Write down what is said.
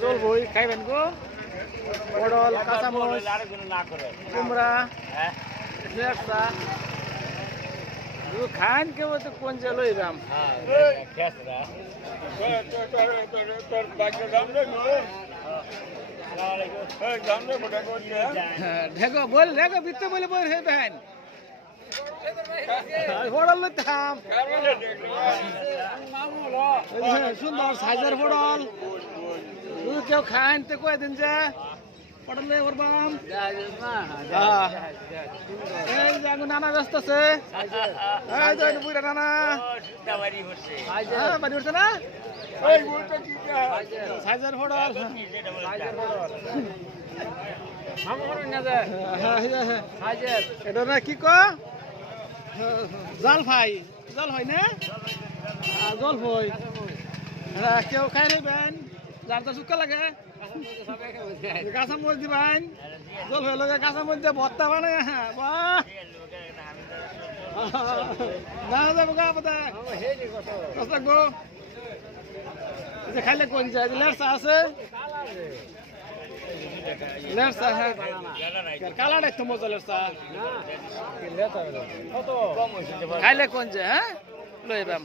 জল বই খাইবেন গো পটল কাঁচামরিচ কুমড়া লেরসা খান কেউ তো কোন যে লইবাম ঢেগো বল ঢেগো বিত্তে বলে বই হে বেন পটল লইতাম সুন্দর সাইজের পটল কেউ খান তো কয় দিন যে পটল লই ওরবাম এই যে নানা ব্যস্ত আছে এই যে বুইরা নানা বাড়ি উঠছে না সাইজের পটল এটা না কি ক জল ভাই জল হয় না জল ভাই কেউ খাই নেবেন যার তো শুকা লাগে কাঁচামরিচ দিবেন জল হয়ে লগে কাঁচামরিচ দিয়ে ভর্তা বানায় বাহ না যাবো গা বোধ লাগবো খাইলে কোন যায় লেরসা আছে লেরসা হ্যাঁ কালার একটু মজা লেরসা খাইলে কোন যায় হ্যাঁ লইবাম